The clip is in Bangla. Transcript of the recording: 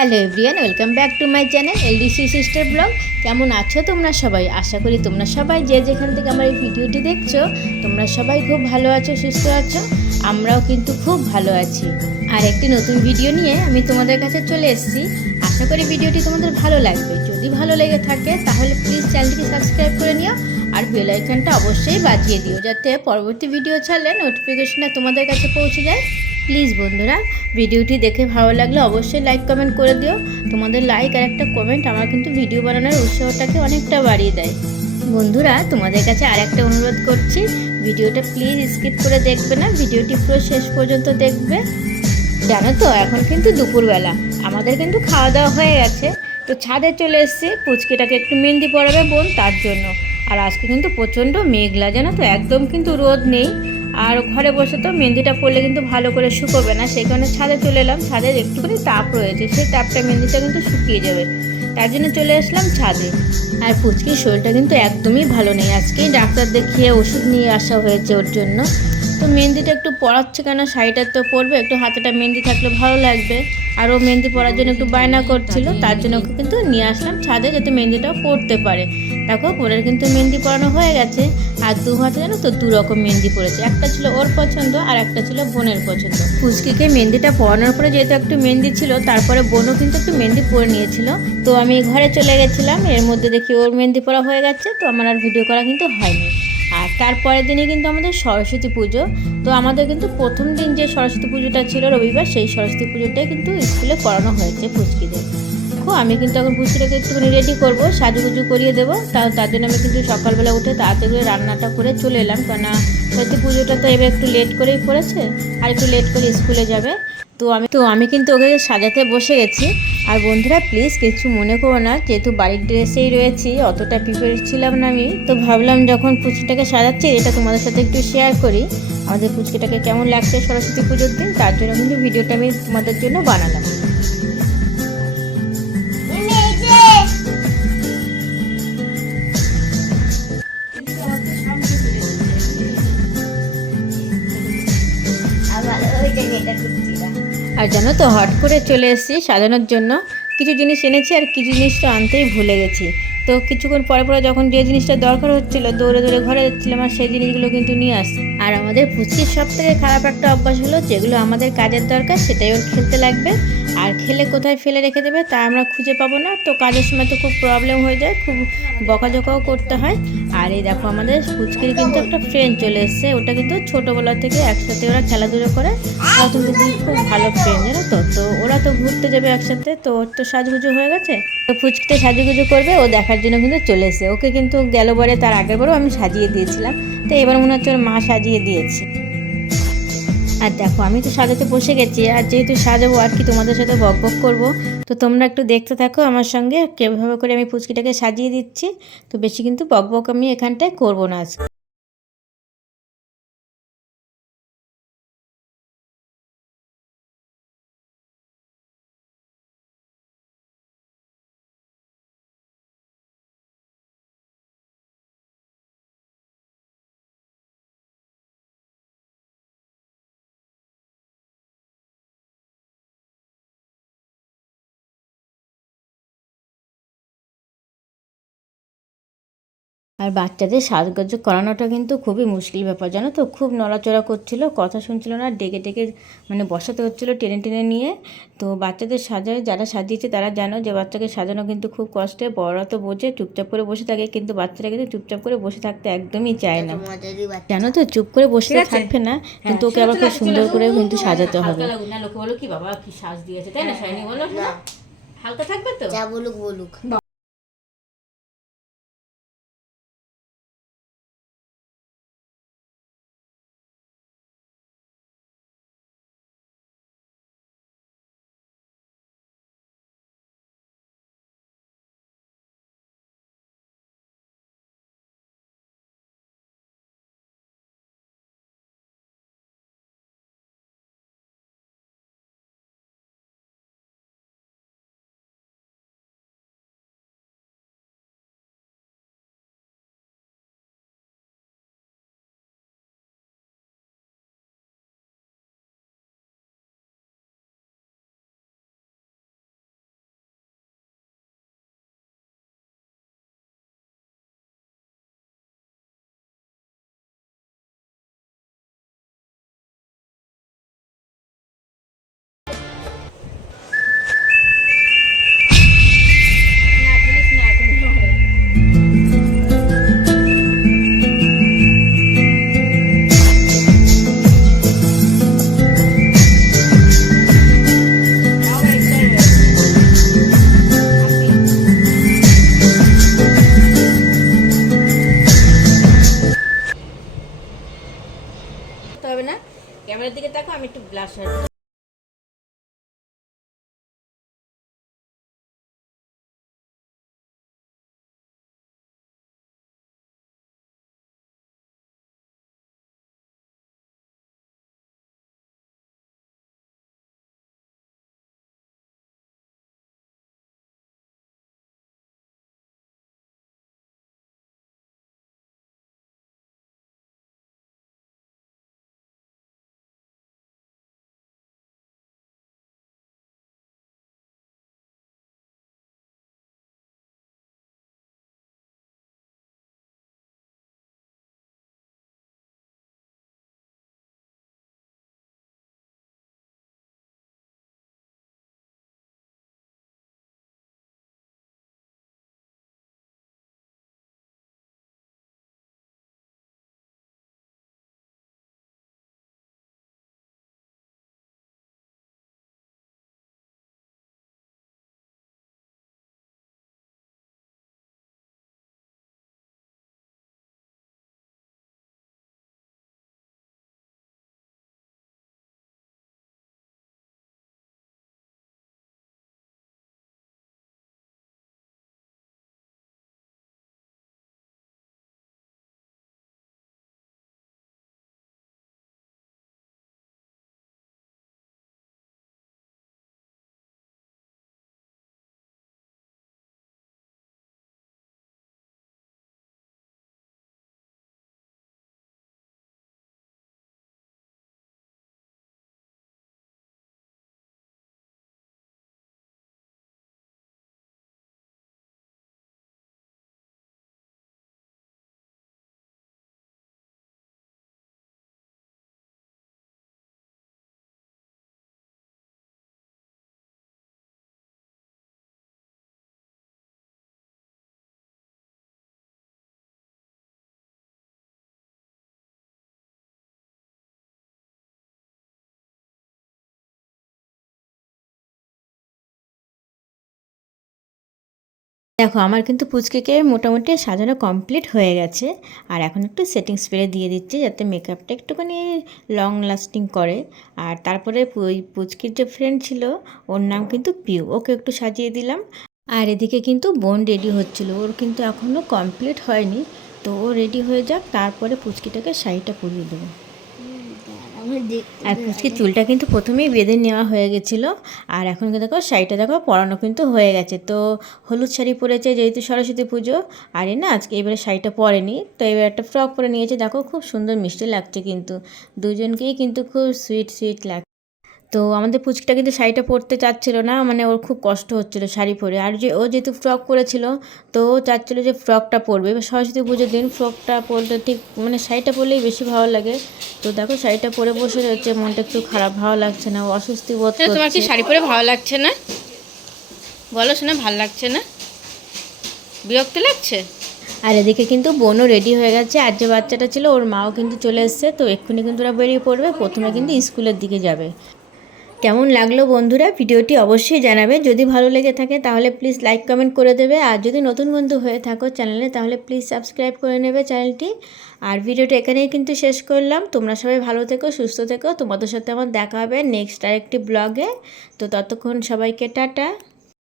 Hello everyone, welcome back to my channel LDC sister blog. কেমন আছো তোমরা সবাই? আশা করি তোমরা সবাই যে যেখান থেকে আমার এই ভিডিওটি দেখছো তোমরা সবাই খুব ভালো আছো, সুস্থ আছো। আমরাও কিন্তু খুব ভালো আছি। আর একটি নতুন ভিডিও নিয়ে আমি তোমাদের কাছে চলে এসেছি। আশা করি ভিডিওটি তোমাদের ভালো লাগবে। যদি ভালো লেগে থাকে তাহলে প্লিজ চ্যানেলটিকে সাবস্ক্রাইব করে নিও আর বেল আইকনটা অবশ্যই বাজিয়ে দিও, যাতে পরবর্তী ভিডিও ছাড়লে নোটিফিকেশনটা তোমাদের কাছে পৌঁছে যায়। প্লিজ বন্ধুরা, ভিডিওটি দেখে ভালো লাগলে অবশ্যই লাইক কমেন্ট করে দিও। তোমাদের লাইক আর একটা কমেন্ট আমার কিন্তু ভিডিও বানানোর উৎসাহটাকে অনেকটা বাড়িয়ে দেয়। বন্ধুরা, তোমাদের কাছে আর একটা অনুরোধ করছি, ভিডিওটা প্লিজ স্কিপ করে দেখবে না, ভিডিওটি পুরো শেষ পর্যন্ত দেখবে। জানো তো, এখন কিন্তু দুপুরবেলা, আমাদের কিন্তু খাওয়া দাওয়া হয়ে গেছে। তো ছাদে চলে এসেছি, পুচকিটাকে একটু মেহেন্দি পরাবে বোন, তার জন্য। আর আজকে কিন্তু প্রচণ্ড মেঘলা, জানো তো, একদম কিন্তু রোদ নেই। আর ঘরে বসে তো মেহেন্দিটা পরলে কিন্তু ভালো করে শুকোবে না, সেই কারণে ছাদে চলে এলাম। ছাদের একটুখানি তাপ রয়েছে, সেই তাপটা মেহেন্দিটা কিন্তু শুকিয়ে যাবে, তার জন্য চলে আসলাম ছাদে। আর পুচকির শরীরটা কিন্তু একদমই ভালো নেই, আজকেই ডাক্তার দেখিয়ে ওষুধ নিয়ে আসা হয়েছে ওর জন্য। তো মেহেন্দিটা একটু পরাচ্ছে, কেন শাড়িটা তো পরবে, একটু হাতেটা মেহেন্দি থাকলে ভালো লাগবে। আর ও মেহেন্দি পরার জন্য একটু বায়না করছিল, তার জন্য ওকে কিন্তু নিয়ে আসলাম ছাদে, যাতে মেহেন্দিটাও পরতে পারে। দেখো, বোনের কিন্তু মেহেন্দি পরানো হয়ে গেছে। আর দু হাতে জানো তো 2 রকম মেহেন্দি পড়েছে, একটা ছিল ওর পছন্দ আর একটা ছিল বোনের পছন্দ। ফুচকিকে মেহেন্দিটা পরানোর পরে যেহেতু একটু মেহেন্দি ছিল, তারপরে বোনও কিন্তু একটু মেহেন্দি পরে নিয়েছিল। তো আমি ঘরে চলে গেছিলাম, এর মধ্যে দেখি ওর মেহেন্দি পরা হয়ে গেছে, তো আমার আর ভিডিও করা কিন্তু হয়নি। আর তারপরের দিনই কিন্তু আমাদের সরস্বতী পুজো। তো আমাদের কিন্তু প্রথম দিন যে সরস্বতী পুজোটা ছিল রবিবার, সেই সরস্বতী পুজোটাই কিন্তু স্কুলে করানো হয়েছে পুচকিদের। দেখো, আমি কিন্তু এখন পুচকিটাকে একটুখানি রেডি করবো, সাজুগুজু করিয়ে দেবো। তার জন্য আমি কিন্তু সকালবেলা উঠে তাড়াতাড়ি করে রান্নাটা করে চলে এলাম, কেননা সরস্বতী পুজোটা তো এবার একটু লেট করেই পড়েছে, আর একটু লেট করে স্কুলে যাবে। তো আমি কিন্তু ওকে সাজাতে বসে গেছি। আর বন্ধুরা, প্লিজ কিছু মনে করো না, যেহেতু বাড়ির ড্রেসেই রয়েছি, অতটা প্রিপেয়ার ছিলাম না আমি। তো ভাবলাম যখন পুচকিটাকে সাজাচ্ছি, এটা তোমাদের সাথে একটু শেয়ার করি, আমাদের পুচকিটাকে কেমন লাগছে সরস্বতী পুজোর দিন। তার জন্য কিন্তু ভিডিওটা আমি তোমাদের জন্য বানালাম। আর জানো তো, হট করে চলে এসেছি সাজানোর জন্য। কিছু জিনিস এনেছি আর কিছু জিনিস তো আনতেই ভুলে গেছি। তো কিছুক্ষণ পরে পরে যখন যে জিনিসটা দরকার হচ্ছিল, দৌড়ে দৌড়ে ঘরে যাচ্ছিলাম, আর সেই জিনিসগুলো কিন্তু নিয়ে আসছি। আর আমাদের পুচকির সব থেকে খারাপ একটা অভ্যাস হলো, যেগুলো আমাদের কাজের দরকার সেটাই ওর খেলতে লাগবে, আর খেলে কোথায় ফেলে রেখে দেবে তা আমরা খুঁজে পাবো না। তো কাজের সময় তো খুব প্রবলেম হয়ে যায়, খুব বকাঝকাও করতে হয়। আর এই দেখো, আমাদের পুচকির কিন্তু একটা ফ্রেন্ড চলে এসছে, ওটা কিন্তু ছোটোবেলা থেকে একসাথে ওরা খেলাধুলো করে, তখন কিন্তু খুব ভালো ফ্রেন্ড, জানো তো। তো ওরা তো ঘুরতে যাবে একসাথে, তো ওর তো সাজুগুজু হয়ে গেছে, তো ফুচকিতে সাজুগুজু করবে ও দেখার জন্য কিন্তু চলে এসেছে। ওকে কিন্তু গেলবারে, তার আগের বারও আমি সাজিয়ে দিয়েছিলাম, তো এবার মনে হচ্ছে ওর মা সাজিয়ে দিয়েছে। আর দেখো, আমি তো সাজাতে বসে গেছি, আর যেহেতু সাজাবো আর কি তোমাদের সাথে বক বক করবো, তো তোমরা একটু দেখতে থাকো আমার সঙ্গে কীভাবে করে আমি পুচকিটাকে সাজিয়ে দিচ্ছি। তো বেশি কিন্তু বক বক আমি এখানটায় করবো না আজকে। আর বাচ্চাদের সাজগোজ করানোটা কিন্তু খুবই মুশকিল ব্যাপার, জানো তো। খুব নড়াচড়া করছিল, কথা শুনছিল না, ডেকে ডেকে মানে বসাতে হচ্ছিলো টেনে টেনে নিয়ে। তো বাচ্চাদের সাজায় যারা সাজিয়েছে তারা জানো যে বাচ্চাকে সাজানো কিন্তু খুব কষ্টে। বড়রা তো বোঝে, চুপচাপ করে বসে থাকে, কিন্তু বাচ্চারা কিন্তু চুপচাপ করে বসে থাকতে একদমই চায় না, জানো তো। চুপ করে বসে থাকবে না, কিন্তু ওকে আবার খুব সুন্দর করে কিন্তু সাজাতে হবে। লোকে বলো কি বাবা কি সাজ দিয়েছে, তাই না শাইনি? বলো হালকা থাকবে তো, যা বলুক বলুক। দেখো আমার কিন্তু পুচকিকে মোটামুটি সাজানো কমপ্লিট হয়ে গেছে। আর এখন একটু সেটিং স্প্রে দিয়ে দিচ্ছি যাতে মেকআপটা একটুখানি লং লাস্টিং করে। আর তারপরে ওই পুচকির যে ফ্রেন্ড ছিল ওর নাম কিন্তু পিউ, ওকে একটু সাজিয়ে দিলাম। আর এদিকে কিন্তু বোন রেডি হচ্ছিল, ওর কিন্তু এখনও কমপ্লিট হয়নি। তো ও রেডি হয়ে যাক, তারপরে পুচকিটাকে শাড়িটা পরিয়ে দেবো। আর পুচকির চুলটা কিন্তু প্রথমেই বেঁধে নেওয়া হয়ে গেছিলো। আর এখন দেখো শাড়িটা দেখো পরানো কিন্তু হয়ে গেছে। তো হলুদ শাড়ি পরেছে যেহেতু সরস্বতী পুজো, আর না আজকে এবারে শাড়িটা পরেনি, তো এবার একটা ফ্রক পরে নিয়েছে। দেখো খুব সুন্দর মিষ্টি লাগছে, কিন্তু দুজনকেই কিন্তু খুব সুইট সুইট লাগছে। তো আমাদের পুচকিটা কিন্তু শাড়িটা পরতে চাচ্ছিল না, মানে ওর খুব কষ্ট হচ্ছিলো শাড়ি পরে। আর ও যেহেতু ফ্রক পরেছিল, তো ও চাচ্ছিলো যে ফ্রকটা পরবে। এবার সরস্বতী পুজোর দিন ফ্রকটা পরলে ঠিক মানে শাড়িটা পরলেই বেশি ভালো লাগে। তো দেখো শাড়িটা পরে বসে রয়েছে, মনটা একটু খারাপ, ভালো লাগছে না, অস্বস্তি বোধ করছে। তোমার কি শাড়ি পরে ভালো লাগছে না? বলো শোনা, ভালো লাগছে না? বিরক্ত লাগছে? আর এদিকে কিন্তু বোনও রেডি হয়ে গেছে। আর যে বাচ্চাটা ছিল ওর মাও কিন্তু চলে এসছে। তো এক্ষুনি কিন্তু ওরা বেরিয়ে পড়বে, প্রথমে কিন্তু স্কুলের দিকে যাবে। কেমন লাগলো বন্ধুরা ভিডিওটি অবশ্যই জানাবে। যদি ভালো লেগে থাকে তাহলে প্লিজ লাইক কমেন্ট করে দেবে। আর যদি নতুন বন্ধু হয়ে থাকো চ্যানেলে তাহলে প্লিজ সাবস্ক্রাইব করে নেবে চ্যানেলটি। আর ভিডিওটা এখানেই কিন্তু শেষ করলাম। তোমরা সবাই ভালো থেকো, সুস্থ থেকো। তোমাদের সাথে আমার দেখা হবে নেক্সট আরেকটি ব্লগে। তো ততক্ষণ সবাইকে টাটা।